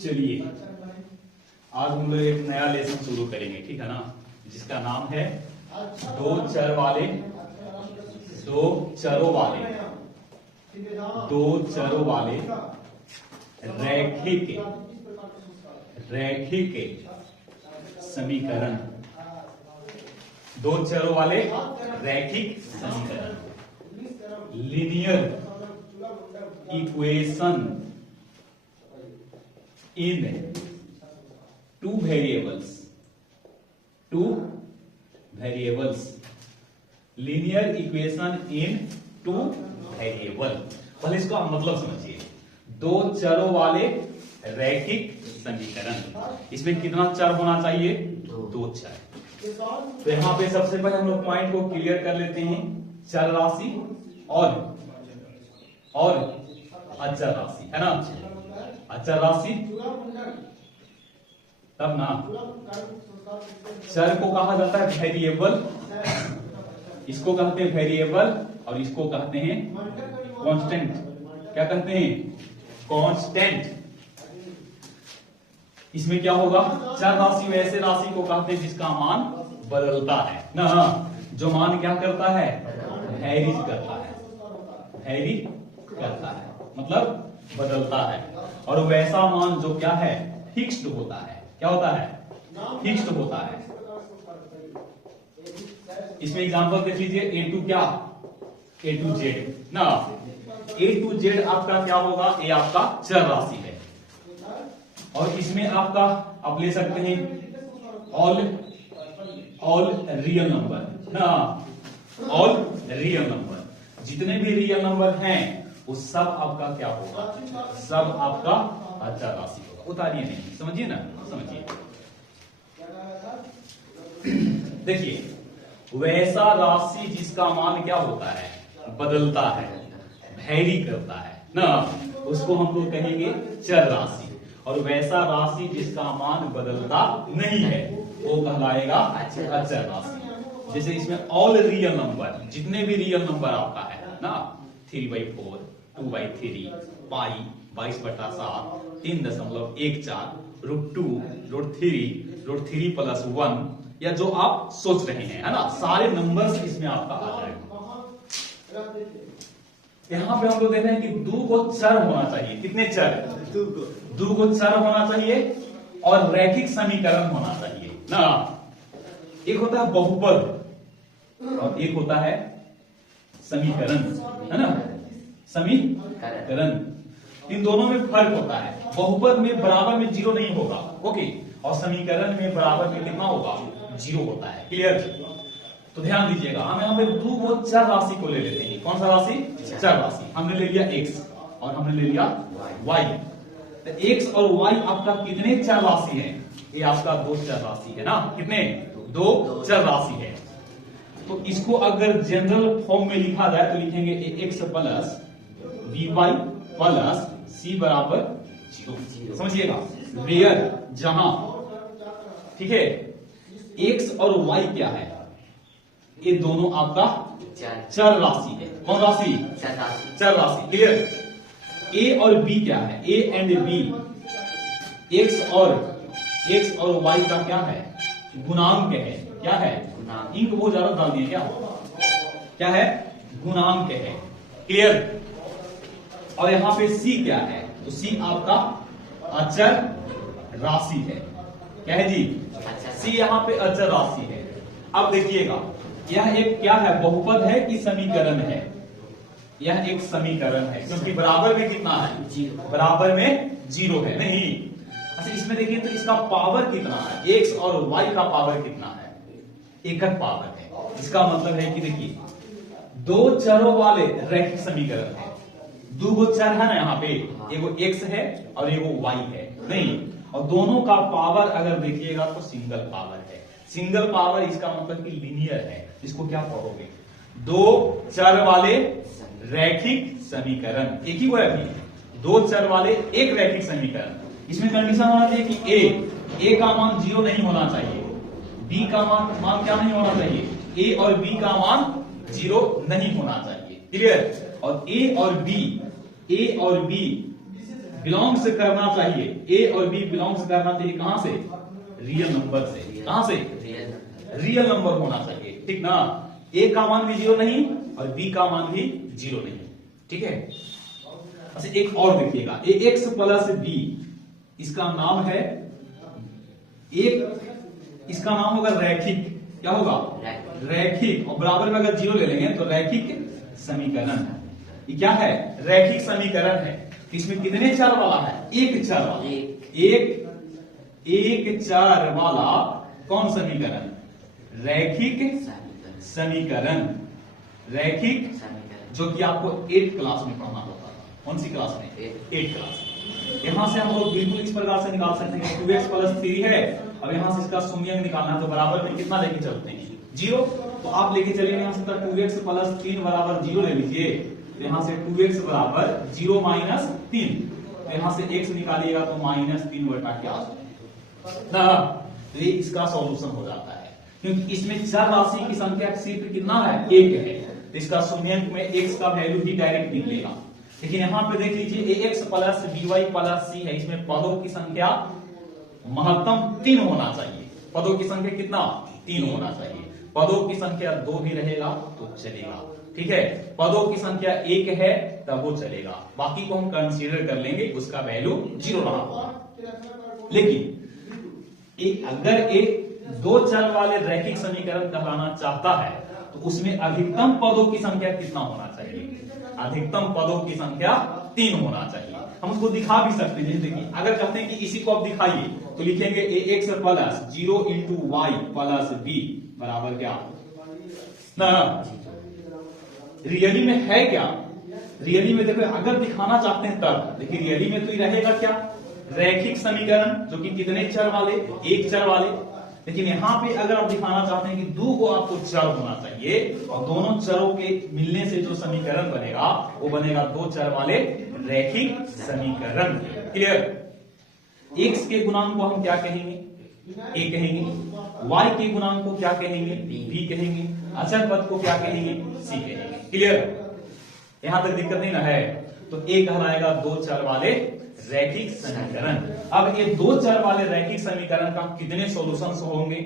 चलिए आज हम लोग एक नया लेसन शुरू करेंगे, ठीक है ना, जिसका नाम है दो चरों वाले रैखिक समीकरण। दो चरों वाले रैखिक समीकरण, linear equation in two variables, linear equation in two variable. पहले इसको आप मतलब समझिए। दो चरों वाले रैखिक समीकरण, इसमें कितना चर होना चाहिए? दो चर। तो यहां पे सबसे पहले हम लोग पॉइंट को क्लियर कर लेते हैं। चर राशि और अचर राशि, है ना। अचर राशि तब ना, चर को कहा जाता है वेरिएबल, इसको कहते हैं वेरिएबल और इसको कहते हैं कांस्टेंट। क्या कहते हैं? कांस्टेंट। इसमें क्या होगा? चर राशि वैसे राशि को कहते हैं जिसका मान बदलता है ना, जो मान क्या करता है? वैरी करता है, मतलब बदलता है। और वैसा मान जो क्या है? फिक्स्ड होता है। क्या होता है? फिक्स्ड होता है। इसमें एग्जांपल देख लीजिए। ए टू क्या? ए टू जेड ना। ए टू जेड आपका क्या होगा? ए आपका चर राशि है। और इसमें आपका आप ले सकते हैं ऑल रियल नंबर ना, ऑल रियल नंबर। जितने भी रियल नंबर हैं वो सब आपका क्या होगा? सब आपका अचर राशि होगा। उतारिए नहीं, समझिए ना, समझिए। देखिए, वैसा राशि जिसका मान क्या होता है? बदलता है, वैरी करता है ना, उसको हम लोग कहेंगे चर राशि। और वैसा राशि जिसका मान बदलता नहीं है वो कहलाएगा अचर राशि। जैसे इसमें ऑल रियल नंबर, जितने भी रियल नंबर आपका है ना, 3/4, 2/3, पाई 22/7, 3.14, √2, √3 + 1, या जो आप सोच रहे हैं, है ना, सारे नंबर्स इसमें आपका आ जाएगा। यहां पे हम लोग देख रहे हैं कि दो को चर होना चाहिए। कितने चर? दो को चर होना चाहिए और रैखिक समीकरण होना चाहिए ना। एक होता है बहुपद और एक होता है समीकरण, है ना, समीकरण। इन दोनों में फर्क होता है। बहुपद में बराबर में 0 नहीं होगा, ओके, और समीकरण में बराबर में कितना होगा? 0 होता है। क्लियर? तो ध्यान दीजिएगा, हम यहाँ पे दो को चर राशि को ले लेते हैं। कौन सा राशि? चर राशि। हमने ले लिया x और हमने ले लिया y। तो x और y आपका कितने चर राशि है? ये आपका दो चर राशि है ना। कितने? दो चर राशि है। तो इसको अगर जनरल फॉर्म में लिखा जाए तो लिखेंगे ax + by + c = 0। समझिएगा, वेयर, जहां, ठीक है, x और y क्या है? ये दोनों आपका चर राशि है। कौन राशि? चर राशि। क्लियर? a और b क्या है? a एंड b, x और y का क्या है? गुणांक है। क्या है? इंक बहुत ज्यादा डाल दिए क्या है? गुणांक है। क्लियर? और यहां पे c क्या है? तो c आपका अचर राशि है। क्या है जी? c यहां पे अचर राशि है। अब देखिएगा, यह एक क्या है? बहुपद है कि समीकरण है? यह एक समीकरण है, क्योंकि बराबर में कितना है? 0। बराबर में 0 है नहीं। अच्छा, इसमें देखिए तो इसका पावर कितना है? x और y का पावर कितना है? एकक पावर है। इसका मतलब है कि देखिए, दो चरों वाले रैखिक समीकरण है। दो गो चर है ना यहाँ पे, एगो x है और एगो y है नहीं, और दोनों का पावर अगर देखिएगा तो सिंगल पावर है। सिंगल पावर इसका मतलब कि लीनियर है। इसको क्या पढ़ोगे? दो चर वाले रैखिक समीकरण। एक ही वर्ड है, दो चर वाले एक रैखिक समीकरण। इसमें कंडीशन होना चाहिए कि a का मान 0 नहीं होना चाहिए, b का मान क्या नहीं होना चाहिए? a और b का मान 0 नहीं होना चाहिए। क्लियर? और a और b बिलोंग्स करना चाहिए, ए और बी बिलोंग्स करना चाहिए कहां से? रियल नंबर से। कहां से? रियल नंबर होना चाहिए, ठीक ना। ए का मान भी 0 नहीं और बी का मान भी 0 नहीं, ठीक है। अच्छा एक और देखिएगा, ए एक्स प्लस बी, इसका नाम है एक, इसका नाम होगा रैखिक, क्या होगा? रैखिक। और बराबर में अगर 0 ले लेंगे तो रैखिक समीकरण। ये क्या है? रैखिक समीकरण है। इसमें कितने चर वाला है? एक चर वाला। एक चर वाला कौन समीकरण? रैखिक समीकरण। रैखिक, जो कि आपको 8th क्लास में पढ़ना होता था। कौन सी क्लास में? 8th क्लास में। यहां से हम लोग बिल्कुल इस प्रकार से निकाल सकते हैं, 2x प्लस 3 है, अब यहां से इसका शून्य निकालना है तो बराबर में कितना लेके चलते हैं? 0। तो आप लेके चलेंगे यहां से 2x प्लस 3 बराबर 0 ले लीजिए, तो यहां से 2x बराबर 0 माइनस 3, तो यहां से x निकालिएगा तो -3 बटा क्या ना, तो ये इसका सॉल्यूशन हो जाता है। क्योंकि इसमें चर राशि की संख्या सिर्फ कितना है? 1 है, तो इसका शून्यंक में x का वैल्यू ही डायरेक्ट निकलेगा। लेकिन यहां पे देख लीजिए ax plus by plus c है, इसमें पदों की संख्या महत्तम 3 होना चाहिए। पदों की संख्या कितना? 3 होना चाहिए। पदों की संख्या 2 भी रहेगा तो चलेगा, ठीक है। पदों की संख्या 1 है तब वो चलेगा, बाकी को हम कंसीडर कर लेंगे, उसका वैल्यू 0 रहा। लेकिन अगर एक 2 चर वाले रैखिक समीकरण कहलाना चाहता है तो उसमें अधिकतम पदों की संख्या कितना होना चाहिए? अधिकतम पदों की संख्या 3 होना चाहिए। हम उसको दिखा भी सकते हैं, देखिए अगर कहते हैं कि इसी को आप दिखाइए तो लिखेंगे ax plus 0 into Y plus B बराबर क्या ना। रियली में है क्या? रियली में देखो अगर दिखाना चाहते हैं तब देखिए, रियली में तो ये रहेगा क्या? रैखिक समीकरण, जो कि कितने चर वाले? 1 चर वाले। लेकिन यहां पे अगर आप दिखाना चाहते हैं कि 2 को आपको चर होना चाहिए और दोनों चरों के मिलने से जो समीकरण बनेगा वो बनेगा 2 चर वाले रैखिक समीकरण। क्लियर? x के गुणांक को हम क्या कहेंगे? a कहेंगे। y के गुणांक को क्या कहेंगे? b कहेंगे। अचर पद को क्या कहेंगे? c कहेंगे। क्लियर? यहां तक दिक्कत नहीं ना है? तो a कहलाएगा 2 चर वाले रैखिक समीकरण। अब ये 2 चर वाले रैखिक समीकरण का कितने सॉल्यूशंस होंगे?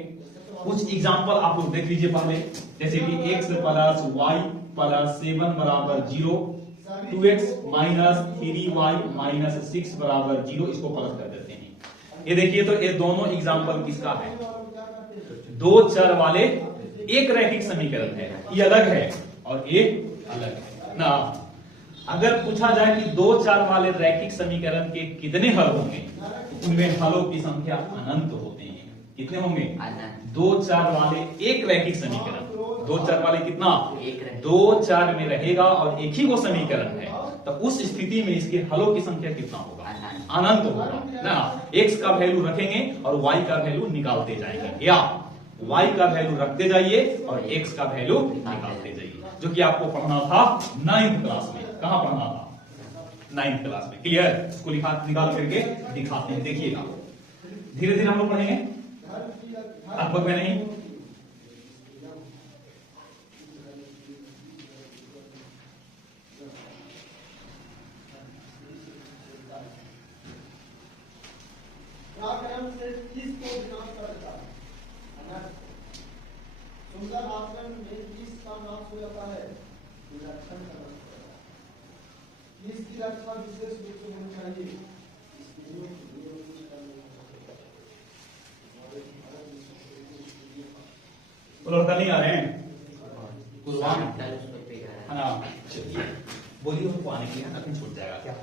कुछ एग्जांपल आप लोग देख लीजिए पहले, जैसे कि x प्लस y प्लस 7 बराबर 0, 2x माइनस 3y माइनस 6 बराबर 0, इसको प्लस कर देते हैं। ये देखिए तो ये दोनों एग्जांपल किसका है? 2 चर वाले एक रैखिक समीकरण है, ये अलग है और ये अलग है ना। अगर पूछा जाए कि 2 चर वाले रैखिक समीकरण के कितने हल होंगे, उनमें हलों की संख्या अनंत होते हैं। कितने होंगे? 2 चर वाले एक रैखिक समीकरण, 2 चर वाले कितना? 2 चर में रहेगा और एक ही वो समीकरण है, तो उस स्थिति में इसके हलों की संख्या कितना होगा? अनंत होगा ना। x का वैल्यू रखेंगे और y का वैल्यू निकालते जाएंगे, या y का वैल्यू रखते जाइए और x का वैल्यू निकालते जाइए, जो कि आपको पढ़ना था 9th क्लास में। कहां पढ़ना था? 9th क्लास में। क्लियर? इसको निकाल करके दिखाते हैं, देखिएगा। धीरे धीरे हम लोग पढ़ेंगे, अकबक में नहीं। सुंदर आचरण में इसका नाश हो जाता है। विलक्षण इसकी रक्षा विशेष रूप से होनी चाहिए। तो लड़का नहीं आ रहे हैं? बोलिए उनको आने के लिए, कहीं छूट जाएगा क्या?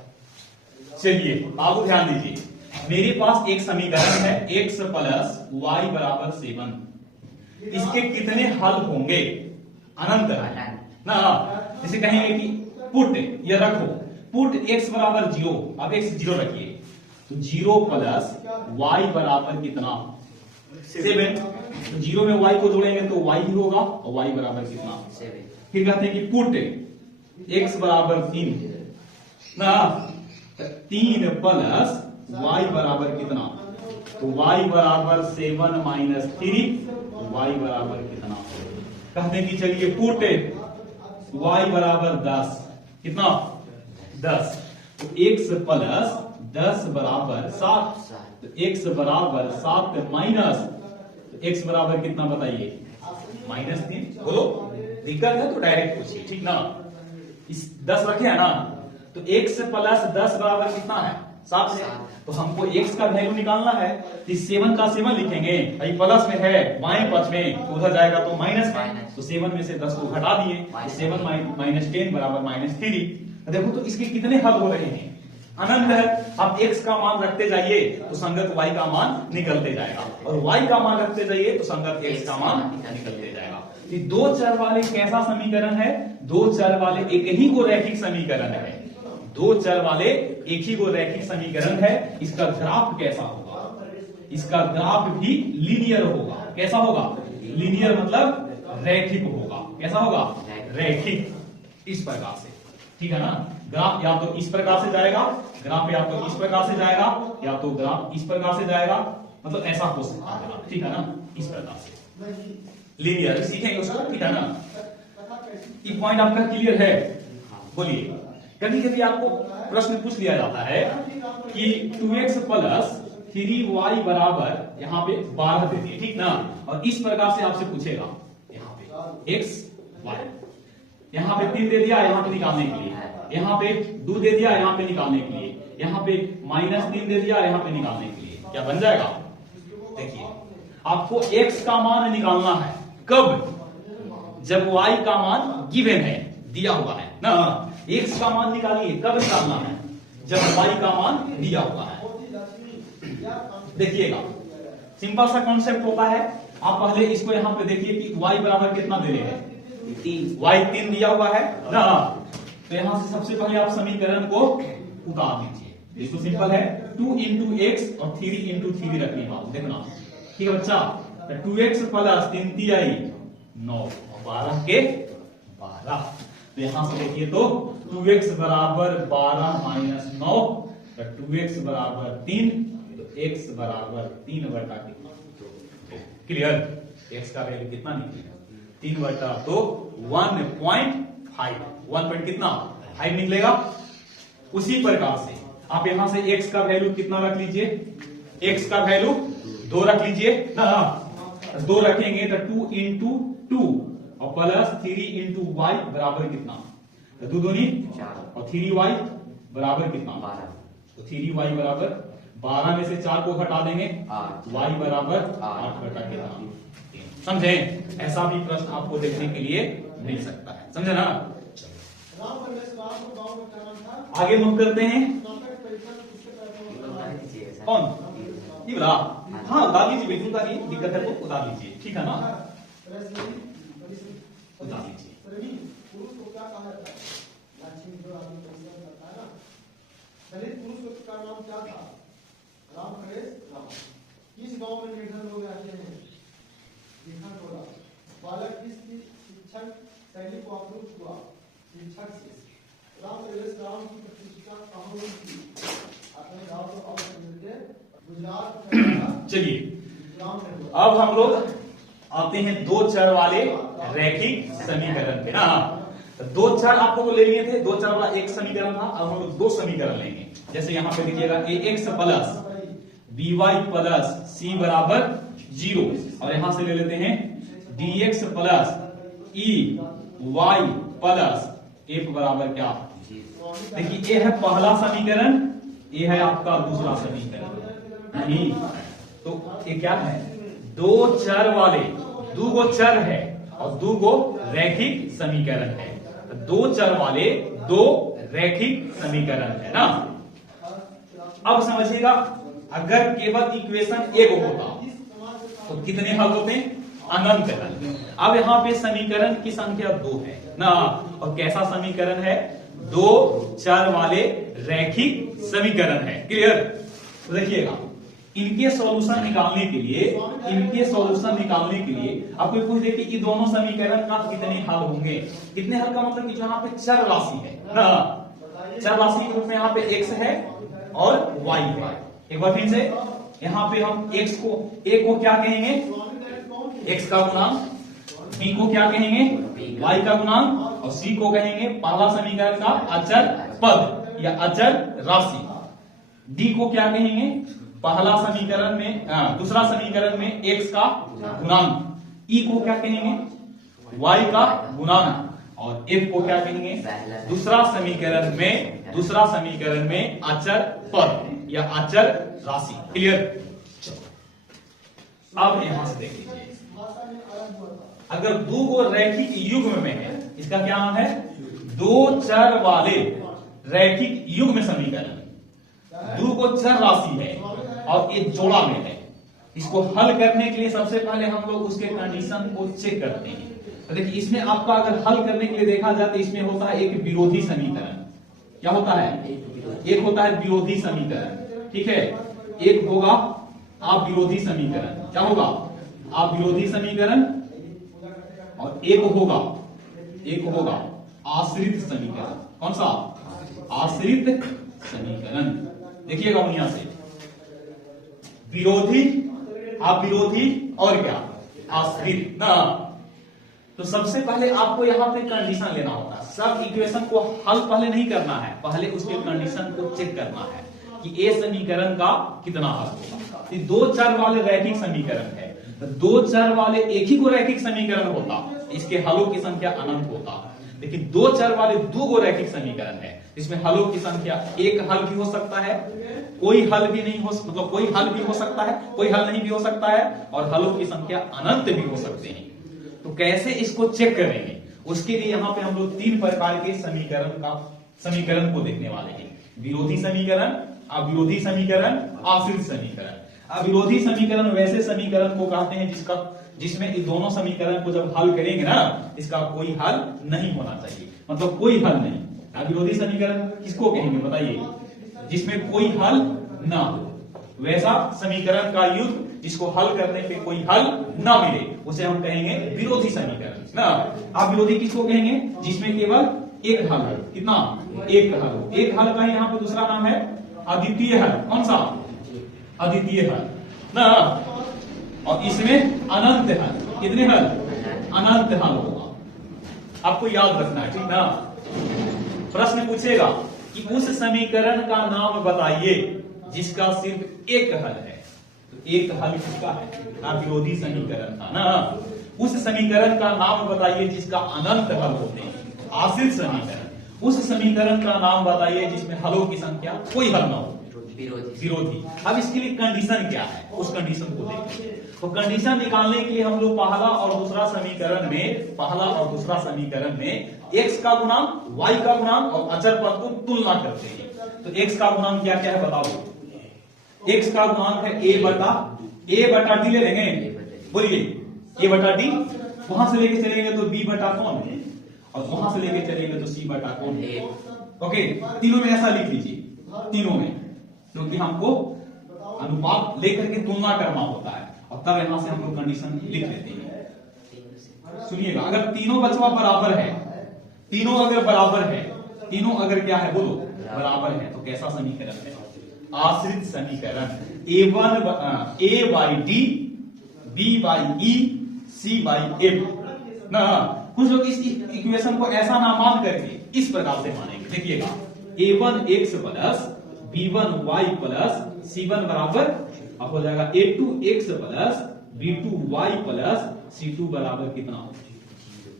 चलिए बाबू ध्यान दीजिए, मेरे पास एक समीकरण है x प्लस y बराबर 7। इसके कितने हल होंगे? अनंत ना। जैसे कहेंगे कि पुट या रखो, पुट x बराबर 0, अब x 0 रखिए, तो 0 प्लस y बराबर कितना? 7। तो 0 में y को जोड़ेंगे तो y ही होगा और y बराबर कितना? 7। फिर कहते हैं कि पुट x बराबर 3 ना, 3 प्लस y बराबर कितना? तो y बराबर 7 माइनस 3, y बराबर कितना? कहते हैं कि चलिए पुट y बराबर 10, कितना? 10। तो x प्लस 10 बराबर 7, तो x बराबर 7 माइनस, तो x बराबर कितना बताइए, -3। बोलो दिक्कत है तो डायरेक्ट पूछिए, ठीक ना। इस 10 रखे है ना, तो x प्लस 10 बराबर कितना है, 7 है। तो हमको x का वैल्यू निकालना है, तो 7 का 7 लिखेंगे, भाई प्लस में है बाएं पक्ष में, तो उधर जाएगा तो माइनस में, तो 7 में से 10 को घटा दिए, तो 7 माइनस 10 बराबर -3। देखो तो इसके कितने हल हो रहे हैं, अनंत है। आप x का मान रखते जाइए तो संगत y का मान निकलते जाएगा, और y का मान रखते जाइए तो संगत x का मान निकलते जाएगा। ये दो चर वाले कैसा समीकरण है, दो चर वाले एक ही को रैखिक समीकरण है, दो चर वाले एक ही को रैखिक समीकरण है। इसका ग्राफ कैसा होगा, इसका ग्राफ भी लीनियर होगा। कैसा होगा, लीनियर मतलब रैखिक होगा। कैसा होगा, रैखिक, इस प्रकार से, ठीक है ना। ग्राफ या तो इस प्रकार से जाएगा, ग्राफ या तो इस प्रकार से जाएगा, या तो ग्राफ इस प्रकार से जाएगा, मतलब ऐसा हो सकता है, ठीक है ना, इस प्रकार से लीनियर सीखेंगे उसको, ठीक है ना। ये पॉइंट आपका क्लियर है, बोलिए। कभी कभी आपको प्रश्न पूछ लिया जाता है कि 2x प्लस 3y बराबर यहाँ पे 12 दे दिए, ठीक ना, और इस प्रकार से आपसे पूछेगा यहाँ पे x y, यहाँ पे 3 दे दिया यहाँ पे निकालने के लिए, यहाँ पे 2 दे दिया यहाँ पे निकालने के लिए, यहाँ पे -3 दे दिया यहाँ पे निकालने के लिए, क्या बन जाएगा। देखिए आपको x का मान निकालना है, कब, जब y का मान गिवन है, दिया हुआ है ना। x का मान निकालिए, कब निकालना है, जब y का मान दिया हुआ है। देखिएगा सिंपल सा कॉन्सेप्ट होता है। आप पहले इसको यहाँ पे देखिए कि y बराबर कितना दे रहे हैं, 3, y 3 दिया हुआ है ना। तो यहां से सबसे पहले आप समीकरण को उतार दीजिए। इसको सिंपल है, 2 इंटू एक्स और 3 इंटू 3 रखनी बात, देखना, ठीक है बच्चा। 2x प्लस 3 तिहाई 9, 12 के 12। तो यहां से देखिए तो 2x बराबर 12 माइनस 9, 2x बराबर 3, तो x बराबर 3 बटा कितना, क्लियर। x का वैल्यू कितना निकलेगा, 3 बटा 2, 1.5, 1 कितना 5 निकलेगा। उसी प्रकार से आप यहां से x का वैल्यू कितना रख लीजिए, x का वैल्यू 2 रख लीजिए ना, 2 रखेंगे तो 2 इंटू 2 और प्लस 3 इंटू वाई बराबर कितना, 2 दूनी 4 और 3y बराबर कितना 12, तो 3y बराबर 12 में से 4 को घटा देंगे, y बराबर 8 बटा कितना, समझे। ऐसा भी प्रश्न आपको देखने के लिए मिल सकता है, समझे ना। आगे मूव करते हैं, कौन ये बोला, हाँ उतार लीजिए, बिल्कुल उतारिए, दिक्कत है तो उतार लीजिए, ठीक है ना, उतार लीजिए। पुरुष को क्या कहा जाता है, दलित पुरुष का नाम क्या था, राम खड़ेश राम। किस गांव में निधन लोग रहते हैं, लिखा टोला। बालक किस शिक्षक शैली को अवरुद्ध हुआ, शिक्षक से। राम खड़ेश राम की प्रतिष्ठा कहाँ हुई थी, अपने गांव को अवश्य मिलते गुजरात। चलिए अब हम लोग आते हैं दो चर वाले रैखिक समीकरण पे ना। तो दो चर आपको ले लिए थे, दो चर वाला एक समीकरण था, अब हम लोग दो समीकरण लेंगे। जैसे यहाँ पे देखिएगा ax plus by plus c बराबर 0, और यहां से ले लेते हैं dx plus y plus f बराबर क्या, देखिए ये है पहला समीकरण, ये है आपका दूसरा समीकरण। नहीं तो ये क्या है, दो चर वाले, दो गो चर है और दो गो रैखिक समीकरण है। दो चर वाले दो रैखिक समीकरण है ना। अब समझिएगा, अगर केवल इक्वेशन एक होता तो कितने हल होते, अनंत हल। अब यहाँ पे समीकरण की संख्या 2 है ना, और कैसा समीकरण है, दो चर वाले रैखिक समीकरण है, क्लियर। तो देखिएगा इनके सॉल्यूशन निकालने के लिए, आपको पूछ दे कि ये दोनों समीकरण का कितने हल होंगे। कितने हल का मतलब कि जो यहाँ पे चर राशि है ना, चर राशि के रूप में यहाँ पे x है और y है। एक बार फिर से यहाँ पे हम x को, a को क्या कहेंगे, x का गुणांक, b को क्या कहेंगे, y का गुणांक, और c को कहेंगे पहला समीकरण का अचर पद या अचर राशि। डी को क्या कहेंगे, पहला समीकरण में दूसरा समीकरण में x का गुणांक, ई को क्या कहेंगे, y का गुणांक, और f को क्या कहेंगे, दूसरा समीकरण में अचर पद या अचर राशि। क्लियर। अब यहां से देख लीजिए, अगर दो गो रैखिक युग्म में है, इसका क्या नाम है, दो चर वाले रैखिक युग्म समीकरण, दो गो चर राशि है और एक जोड़ा में है। इसको हल करने के लिए सबसे पहले हम लोग उसके कंडीशन को चेक करते हैं। तो देखिए, इसमें आपका अगर हल करने के लिए देखा जाए तो इसमें होता है एक विरोधी समीकरण। क्या होता है, एक होता है विरोधी समीकरण, ठीक है। एक होगा आप विरोधी समीकरण, क्या होगा, आप विरोधी समीकरण, और एक होगा आश्रित समीकरण। कौन सा, आश्रित समीकरण। देखिएगा यहां से, विरोधी, आप विरोधी और क्या, आश्रित ना। तो सबसे पहले आपको यहां पे कंडीशन लेना होता है। सब इक्वेशन को हल पहले नहीं करना है, पहले उसके कंडीशन को चेक करना है कि ए समीकरण का कितना हल होगा। तो दो चर वाले रैखिक समीकरण है, तो दो चर वाले एक ही को रैखिक समीकरण होता, इसके हलों की संख्या अनंत होता। लेकिन दो चर वाले दो गो रैखिक समीकरण है, इसमें हलों की संख्या एक हल भी हो सकता है, कोई हल भी नहीं हो, मतलब कोई हल भी हो सकता है, कोई हल नहीं भी हो सकता है, और हलों की संख्या अनंत भी हो सकते हैं। तो कैसे इसको चेक करेंगे, उसके लिए यहां पे हम लोग तीन प्रकार के समीकरण को देखने वाले हैं। विरोधी समीकरण, अविरोधी समीकरण, आश्रित समीकरण। अविरोधी समीकरण वैसे समीकरण को कहते हैं जिसमें इन दोनों समीकरण को जब हल करेंगे ना, इसका कोई हल नहीं होना चाहिए, मतलब कोई हल नहीं। अविरोधी समीकरण किसको कहेंगे बताइए, जिसमें कोई हल ना हो, वैसा समीकरण का युग्म जिसको हल करने पे कोई हल ना मिले, उसे हम कहेंगे विरोधी समीकरण ना। आप विरोधी किसको कहेंगे, जिसमें केवल एक हल है, कितना, एक हल हो। एक हल का यहाँ पे दूसरा नाम है अद्वितीय हल। कौन सा, अद्वितीय हल ना। और इसमें अनंत हल, कितने हल, अनंत हल होगा। आपको याद रखना है, ठीक ना। प्रश्न पूछेगा कि उस समीकरण का नाम बताइए जिसका सिर्फ एक हल है, तो एक हल किसका है, विरोधी समीकरण था ना। उस समीकरण का नाम बताइए जिसका अनंत हल होते हैं, आश्रित समीकरण। उस समीकरण का नाम बताइए जिसमें हलों की संख्या कोई हल ना हो, विरोधी। अब इसके लिए कंडीशन क्या है, उस कंडीशन को देखिए। तो कंडीशन निकालने के लिए हम लोग पहला और दूसरा समीकरण में x का गुणांक, y का गुणांक और अचर पद को तुलना करते हैं। तो x का गुणांक क्या क्या है बताओ। x का गुणांक है a बटा d ले लेंगे, बोलिए a बटा d। वहां से लेके चलेंगे तो b बटा कौन है, और वहां से लेके चलेंगे तो c बटा कौन है। ओके, तीनों में ऐसा लिख लीजिए, तीनों में, क्योंकि हमको अनुपात लेकर के तुलना करना होता है, और तब यहां से हम लोग कंडीशन लिख लेते हैं। सुनिएगा, अगर तीनों बचवा बराबर है, तीनों अगर क्या है बोलो, बराबर है, तो कैसा समीकरण है, आश्रित समीकरण। a by D, b by E, c by f ना। कुछ लोग इस इक्वेशन को ऐसा ना मान करके इस प्रकार से मानेंगे। देखिएगा, a1x plus b1y plus c1 बराबर, अब हो जाएगा a2x plus b2y plus c2 बराबर कितना।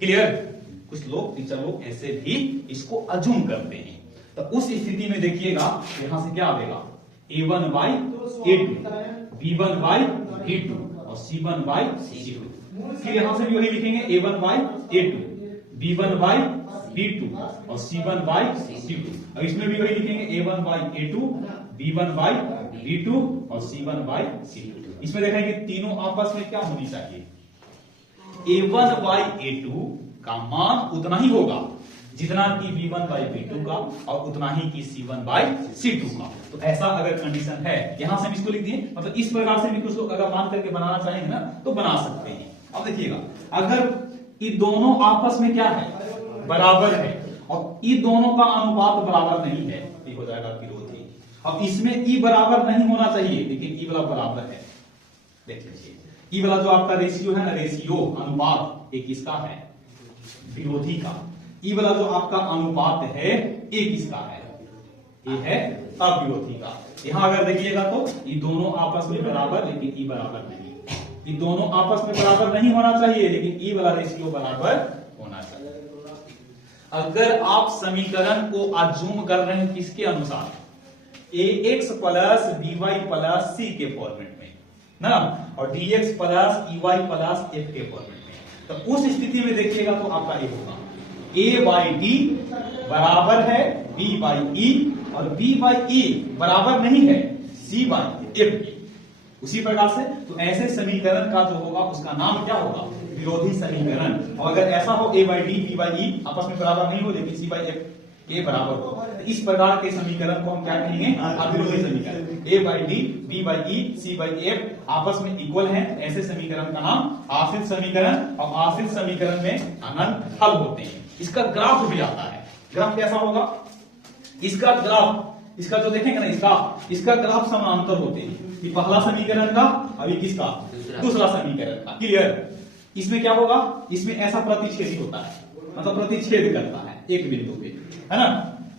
क्लियर। कुछ लोग, टीचर लोग ऐसे भी इसको अजूम करते हैं। तो उस स्थिति में देखिएगा, यहां से क्या आएगा, a1 by a2, b1 by b2 और c1 बाई c2। फिर यहां से भी वही लिखेंगे, a1 by a2, b1 by b2 और c1 बाई c2। अब इसमें भी वही लिखेंगे, a1 by a2, b1 by b2 और c1 बाई c2। इसमें देखेंगे तीनों आपस में क्या होनी चाहिए, a1 बाई a2 का मान उतना ही होगा जितना कि b1 बाई b2 का, और उतना ही कि c1 बाई c2 का। तो ऐसा अगर कंडीशन है, यहां से हम इसको लिख दिए। मतलब इस प्रकार से भी कुछ लोग अगर मान करके बनाना चाहेंगे ना, तो बना सकते हैं। अब देखिएगा, अगर ये दोनों आपस में क्या है, बराबर है, और ये दोनों का अनुपात बराबर नहीं है, ये हो जाएगा विरोधी। अब इसमें ई बराबर नहीं होना चाहिए, लेकिन ई वाला बराबर है। देख लीजिए, ई वाला जो आपका रेशियो है ना, रेशियो अनुपात, एक किसका है, विरोधी का। ई वाला जो आपका अनुपात है, एक किसका है, ये है अविरोधी का। यहां अगर देखिएगा तो ये दोनों आपस में बराबर, लेकिन ई बराबर नहीं। ये दोनों आपस में बराबर नहीं होना चाहिए, लेकिन ई वाला रेशियो बराबर होना चाहिए। अगर आप समीकरण को अज्यूम कर रहे हैं किसके अनुसार, ax plus by plus c के फॉर्मेट में ना, और dx plus ey plus f के फॉर्मेट में, तो उस स्थिति में देखिएगा तो आपका ये होगा a by d बराबर है b by e, और b by e बराबर नहीं है c by f की। उसी प्रकार से तो ऐसे समीकरण का जो होगा उसका नाम क्या होगा, विरोधी समीकरण। और अगर ऐसा हो a by d b by e आपस में बराबर नहीं हो, लेकिन c by f के बराबर हो, तो इस प्रकार के समीकरण को हम क्या कहेंगे, अविरोधी समीकरण। a by d b by e c by f आपस में इक्वल हैं, ऐसे समीकरण का नाम आश्रित समीकरण। और आश्रित समीकरण में अनंत हल होते हैं। इसका ग्राफ भी आता है। ग्राफ कैसा होगा, इसका ग्राफ, इसका जो देखेंगे ना, इसका ग्राफ समांतर होते हैं। ये पहला समीकरण का, अभी किसका, दूसरा समीकरण का। क्लियर। इसमें क्या होगा, इसमें ऐसा प्रतिच्छेदी होता है, मतलब प्रतिच्छेद करता है एक बिंदु पे, है ना।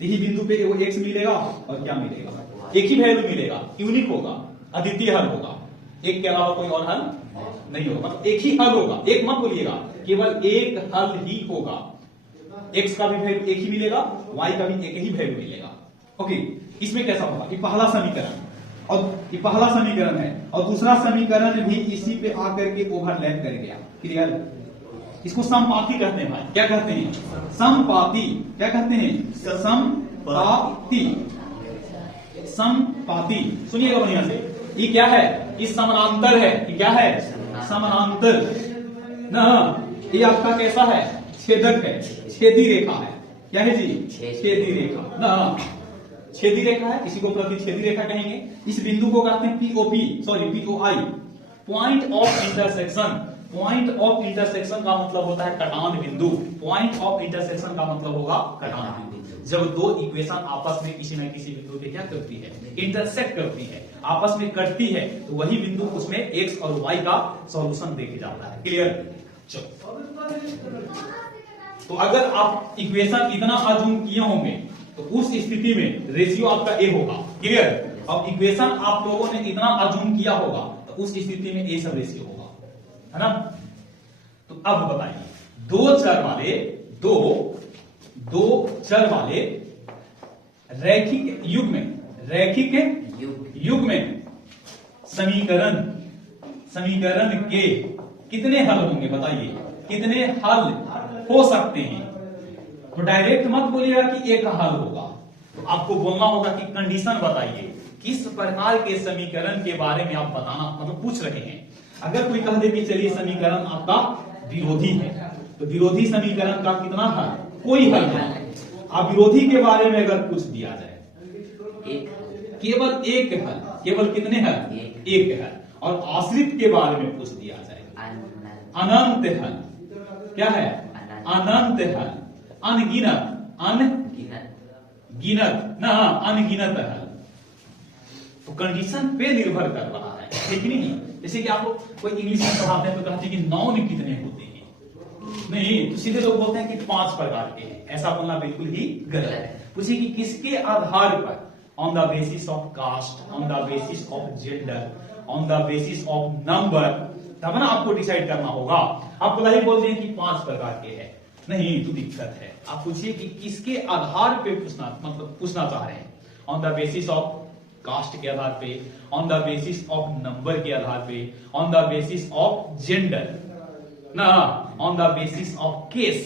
यही बिंदु पे वो x मिलेगा और क्या मिलेगा, एक ही वैल्यू मिलेगा, यूनिक होगा, अद्वितीय हल होगा, एक के अलावा कोई और हल नहीं होगा, मतलब एक ही हल होगा। एक मत बोलिएगा, केवल एक हल ही होगा। x का भी वैल्यू एक ही मिलेगा, y का भी एक ही वैल्यू मिलेगा। ओके, इसमें कैसा होगा, ये पहला समीकरण, और ये पहला समीकरण है, और दूसरा समीकरण भी इसी पे आकर के ओवरलैप कर गया। क्लियर। इसको समपाती कहते हैं भाई। क्या कहते हैं, समपाती। क्या कहते हैं, समपाती। समपाती सुनिएगा बढ़िया से। ये क्या है, ये समानांतर है। ये क्या है, समानांतर ना। ये आपका कैसा है, छेदक है, छेदी रेखा है। क्या है जी, छेदी रेखा ना, छेदी रेखा है, इसी को प्रतिच्छेदी रेखा कहेंगे। इस बिंदु को कहते हैं POP, sorry POI, point of intersection. Point of intersection का मतलब होता है कटान बिंदु। पॉइंट ऑफ इंटरसेक्शन का मतलब होगा कटान बिंदु। जब दो इक्वेशन आपस में किसी न किसी बिंदु पे क्या करती है, इंटरसेक्ट करती है, आपस में कटती है, तो वही बिंदु उसमें एक्स और वाई का सॉल्यूशन देके जाता है। क्लियर। चलो, तो अगर आप इक्वेशन इतना अज्यूम किए होंगे तो उस स्थिति में रेशियो आपका ए होगा। क्लियर। अब इक्वेशन आप लोगों ने इतना अज्यूम किया होगा तो उस स्थिति में ए सब रेशियो होगा, है ना। तो अब बताइए, दो चर वाले रैखिक युग में समीकरण के कितने हल होंगे, बताइए कितने हल हो सकते हैं। तो डायरेक्ट मत बोलिएगा कि एक हल होगा, तो आपको बोलना होगा कि कंडीशन बताइए, किस प्रकार के समीकरण के बारे में आप बताना, मतलब पूछ रहे हैं। अगर कोई कह दे कि चलिए समीकरण आपका विरोधी है, तो विरोधी समीकरण का कितना हल, कोई हल नहीं। अब विरोधी के बारे में अगर पूछ दिया जाए, केवल एक हल, केवल कितने हल, एक हल। और आश्रित के बारे में पूछ दिया जाए, अनंत हल। क्या है, अनंत हल, अनगिनत ना, अनगिनत हल। तो कंडीशन पे निर्भर कर रहा है, ठीक नहीं। जैसे कि आप लोग कोई इंग्लिश में पढ़ाते हैं तो कहते हैं कि नॉन कितने होते हैं, नहीं, तो सीधे लोग बोलते हैं कि 5 प्रकार के हैं। ऐसा बोलना बिल्कुल ही गलत है। पूछिए कि किसके आधार पर, on the basis of caste, on the basis of gender, on the basis of number, तब ना आपको डिसाइड करना होगा। आप भला ही बोल दें कि 5 प्रकार के हैं, नहीं तो दिक्कत है। आप पूछिए कि किसके आधार पे पूछना चाह रहे हैं, on the basis of caste के आधार पे, on the basis of number के आधार पे, on the basis of gender ना, on the basis of case,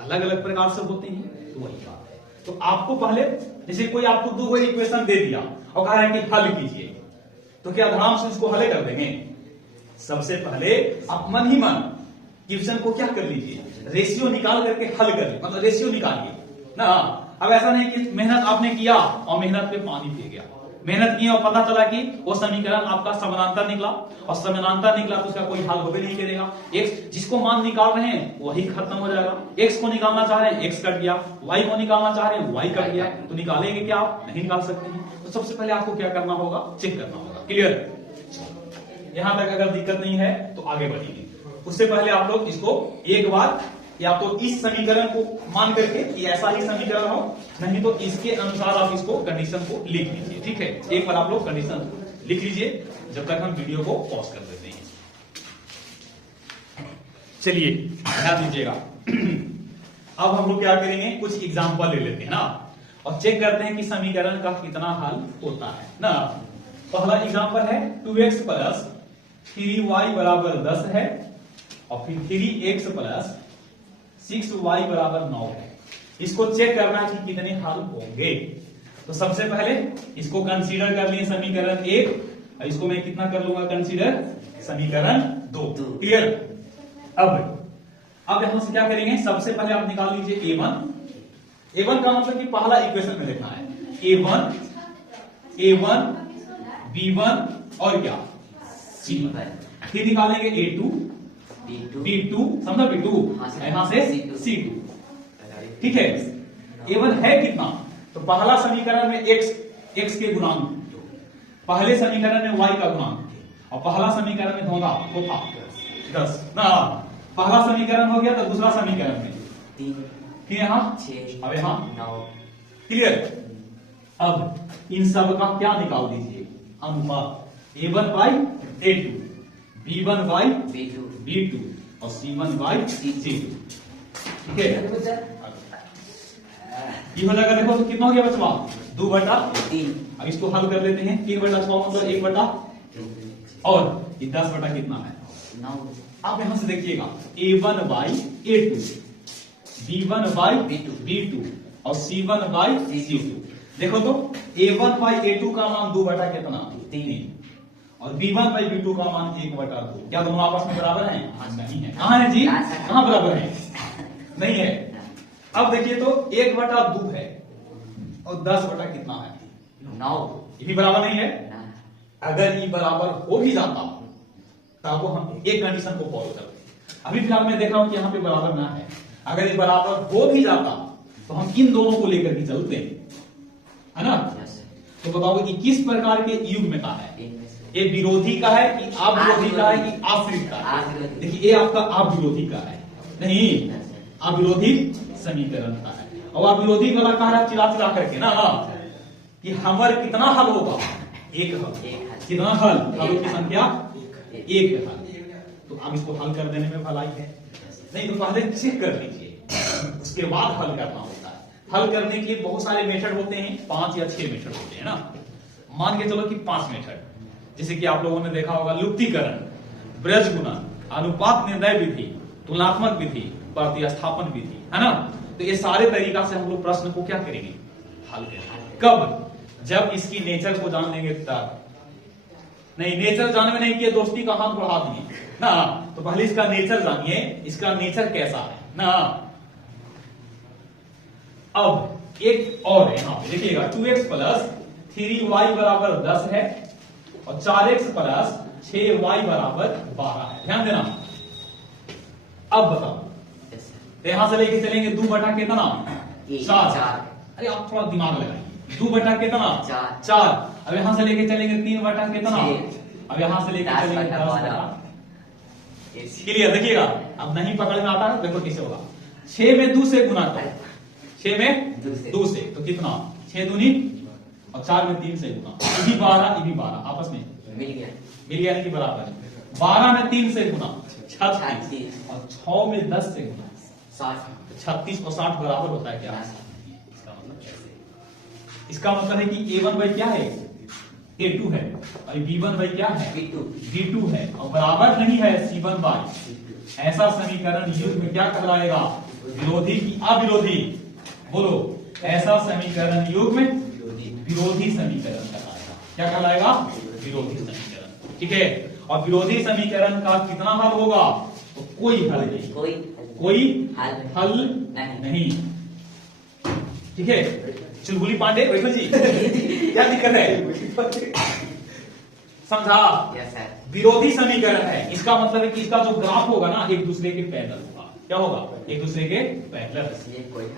अलग अलग प्रकार से होते हैं। तो वही बात है। तो आपको पहले, जैसे कोई आपको 2 इक्वेशन दे दिया और कहा है कि हल कीजिए, तो क्या आराम से इसको हल कर देंगे। सबसे पहले आप मन ही मन क्वेश्चन को क्या कर लीजिए, रेशियो निकाल करके हल कर लीजिए, मतलब रेशियो निकालिए ना। अब ऐसा नहीं कि मेहनत आपने किया और मेहनत पे पानी पी गया। मेहनत किया और पता चला कि वो समीकरण आपका समानांतर निकला, और समानांतर निकला तो उसका कोई हल हो भी नहीं करेगा। एक्स जिसको मान निकाल रहे हैं वही खत्म हो जाएगा। एक्स को निकालना चाह रहे हैं, एक्स कट गया, वाई को निकालना चाह रहे हैं, वाई कट गया, तो निकालेंगे क्या, आप नहीं निकाल सकते हैं। तो सबसे पहले आपको क्या करना होगा, चेक करना होगा। क्लियर। यहां तक अगर दिक्कत नहीं है तो आगे बढ़ेंगे। उससे पहले आप लोग इसको एक बार या तो इस समीकरण को मान करके कि ऐसा ही समीकरण हो, नहीं तो इसके अनुसार आप इसको कंडीशन को लिख लीजिए। ठीक है, एक बार आप लोग कंडीशन लिख लीजिए जब तक हम वीडियो को पॉज कर देते हैं। चलिए ध्यान दीजिएगा। अब हम लोग क्या करेंगे, कुछ एग्जांपल ले लेते हैं ना, और चेक करते हैं कि समीकरण का कितना हल होता है ना। पहला एग्जांपल है 2x प्लस 3y बराबर 10 है, और फिर 3x प्लस 6y बराबर 9 है। इसको चेक करना है कि कितने हल होंगे। तो सबसे पहले इसको कंसीडर कर लिए समीकरण 1, और इसको मैं कितना कर लूंगा कंसीडर, समीकरण 2। क्लियर। अब यहां से क्या करेंगे, सबसे पहले आप निकाल लीजिए a1 का मतलब कि पहला इक्वेशन में लिखना है a1 b1 और क्या c1। फिर निकालेंगे a2 b2 समझा, b2 यहां से c2। ठीक है, a1 है कितना, तो पहला समीकरण में x के गुणांक, पहले समीकरण में y का गुणांक, और पहला समीकरण में होगा 10 ना। पहला समीकरण हो गया, तो दूसरा समीकरण में 3, फिर यहाँ 6, अब यहाँ 9। क्लियर। अब इन सब का क्या निकाल दीजिए, अनुपात a1 by a2, b1 by b2 और c1 बाई c2। ठीक है, ये हो जाएगा। देखो तो कितना हो गया बचवा, 2/3। अब इसको हल कर लेते हैं, 3/6 मतलब 1/, और ये 10 कितना है 9। आप यहां से देखिएगा a1 by a2, b1 by b2 और c1 बाई c2। देखो तो a1 बाई a2 का मान 2/3 और b1 बाई b2 का मान 1/2। क्या दोनों आपस में बराबर हैं? नहीं है। कहां है जी, कहां बराबर है? नहीं है। अब देखिए तो 1/2 है और 10 कितना है 9। ये भी बराबर नहीं है। अगर ये बराबर हो भी जाता तब हम एक कंडीशन को फॉलो करते। अभी फिलहाल मैं देख रहा हूं कि यहाँ पे बराबर ना है। अगर ये बराबर हो भी जाता तो हम इन दोनों को लेकर के चलते हैं, है ना। तो बताओ कि किस प्रकार के युग्म का है, ये विरोधी का है कि आप विरोधी का है कि आश्रित का है। देखिए ये आपका आप विरोधी का है, नहीं आप विरोधी समीकरण का है। और आप विरोधी वाला कह रहा है चिरा चिरा करके ना कि हमारे कितना हल होगा, एक हल। कितना हल, हलों की संख्या एक हल। तो आप इसको हल कर देने में भलाई है, नहीं तो पहले चेक कर लीजिए उसके बाद हल करना होता है। हल करने के लिए बहुत सारे मेथड होते हैं, 5 या 6 मेथड होते हैं ना। मान के चलो कि 5 मेथड, जैसे कि आप लोगों ने देखा होगा लुप्तीकरण, ब्रज गुणन, अनुपात निर्णय विधि, तुलनात्मक विधि, प्रतिस्थापन विधि, है ना। तो ये सारे तरीका से हम लोग प्रश्न को क्या करेंगे, हल करेंगे। कब, जब इसकी नेचर को जान लेंगे तब। नहीं नेचर जानने में नहीं किए दोस्ती का हाथ बढ़ा दिए ना, तो पहले इसका नेचर जानिए, इसका नेचर कैसा है ना। अब एक और है यहां पे देखिएगा 2x प्लस 3y बराबर 10 है और 4x प्लस 6y बराबर 12 है। ध्यान देना। अब बताओ, तो यहां से लेके चलेंगे 2 कितना 4। अरे आप थोड़ा दिमाग लगाइए, 2 कितना 4। अब यहां से लेके चलेंगे 3 कितना, अब यहां से लेके चलेंगे 10। क्लियर। देखिएगा अब नहीं पकड़ में आता है, देखो कैसे होगा। 6 में 2 से गुना करो, 6 में 2 से तो कितना 6 दूनी और 4 में 3 से गुना, ये भी 12 ये भी 12 आपस में मिल गया नहीं कि बराबर। 12 में 3 से गुना 36 और 6 में 10 से गुना 60। 36 और 60 बराबर होता है क्या, इसका मतलब है कि a1 बाई क्या है a2 है और b1 बाई क्या है b2 है और बराबर नहीं है c1 बाई। ऐसा समीकरण युग्म में क्या कहलाएगा, विरोधी की अविरोधी, बोलो। ऐसा समीकरण युग्म विरोधी समीकरण कहलाएगा। क्या कहलाएगा, विरोधी समीकरण। ठीक है, और विरोधी समीकरण का कितना हल होगा, तो कोई हल नहीं, कोई हल नहीं। ठीक है, चुलबुली पांडे बैठो जी क्या दिक्कत है, समझा। विरोधी समीकरण है, इसका मतलब है कि इसका जो ग्राफ होगा ना एक दूसरे के पैरेलल होगा। क्या होगा, एक दूसरे के पैरेलल।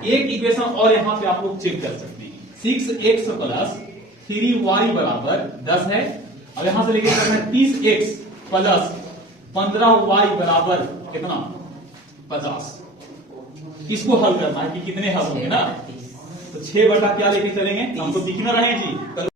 एक इक्वेशन और यहाँ पे आप लोग चेक कर सकते हैं, 6x प्लस 3y बराबर 10 है। अब यहां से लेके चलना है 30x प्लस 15y बराबर कितना 50। इसको हल करना है कि कितने हल होंगे ना। तो 6 बटा क्या लेके चलेंगे, हमको दिख ना रहे जी।